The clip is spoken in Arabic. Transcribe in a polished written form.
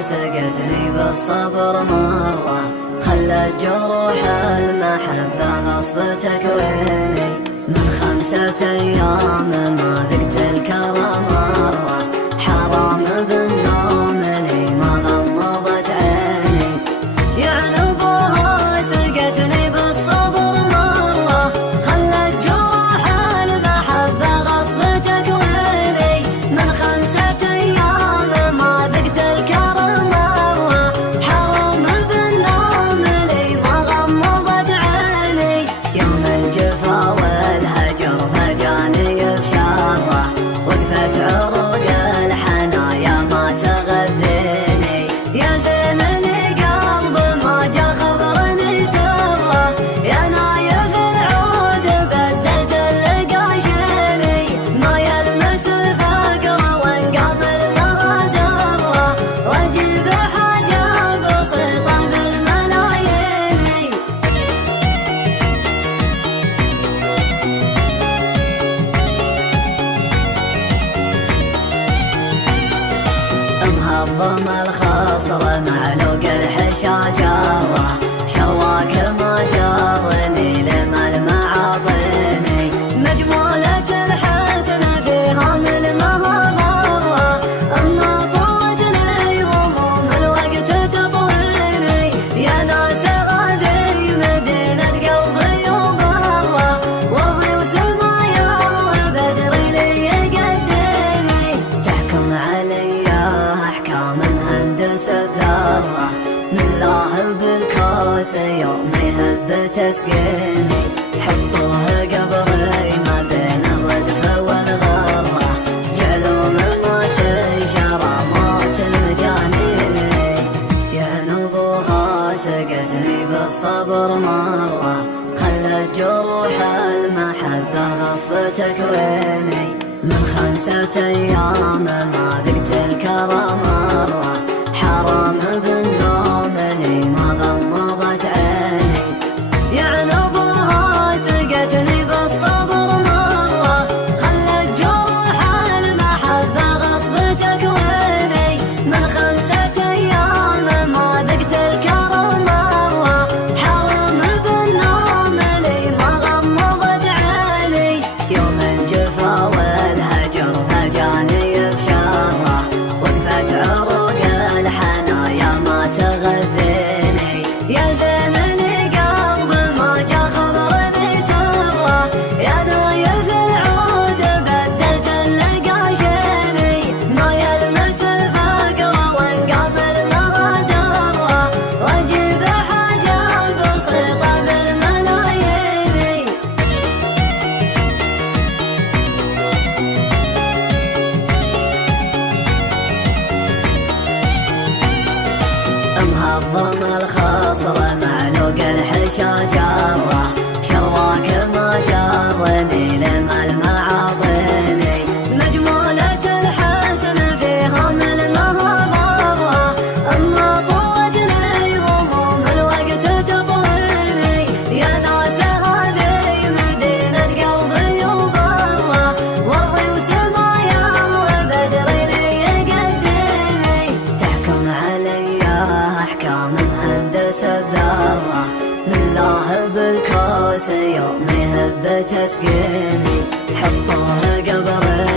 سقتني بالصبر مرة، خلت جروح المحبة غصب تكويني. من 5 أيام ما ذقت الكرى مرة، حرام بالنوم لي ما غمضت عيني. يعني أبوها سقتني بالصبر مرة، خلت جروح المحبة غصب تكويني. من 5 أيام ما ذقت الكرى، عروق الحنايا ما تغذيني. يا زين القلب ما جا خبرني سره، يا نايف العود بدلت القاشيني. ما يلمس الفقر وانقام المغادره، واجيب حاجه بسيطه بالملايين. مهضم الخصر معلوق الحشاجره، شواك ما جرني لما المعاطيني. مجمولة الحسن فيها من المهضره، اما طوتني وهموم الوقت تطويني. يا ناس هذه مدينة قلبي وبره، والضيوس المايا بدري لي يقديني. تحكم علي أحكام مهندس الذرة، من لاهب بالكوس يوم يهب تسقيني. حطوه قبري ما بين الردف والغرة، جعلوا من موت شرى موت المجانين. يا نبوها سقتني بالصبر مرة، خلت جروح المحبة غصب تكويني. من 5 أيام ما ذقت الكرى مرة، حرام بالنوم لي ما غمضت عيني. يعني أبوها سقتني بالصبر مرة، خلت جروح المحبة غصب تكويني. من 5 أيام ما ذقت الكرى مرة، حرام بالنوم لي ما غمضت عيني. يوم الجفا فجاني بشره، وقفت عروق الحنايا ما تغذيني. يا زين القلب ما جا خبرني سره، يا نايف العود بدلت القاشيني. ما يلمس الفقر وانقام المغادره، واجيب حاجه بسيطه بالملايين. مهضم الخصر معلوق الحشاجره، شواك ما جرني لما المعاطيني. مجمولة الحسن فيها من المهضره، اما طوتني وهموم الوقت تطويني. يا ناس هذه مدينة قلبي وبره، والضيوس المايا بدري لي يقديني. تحكم علي أحكام مهندس الذرة، من لاهب الكوس يوم يهب تسقيني. حطوه قبري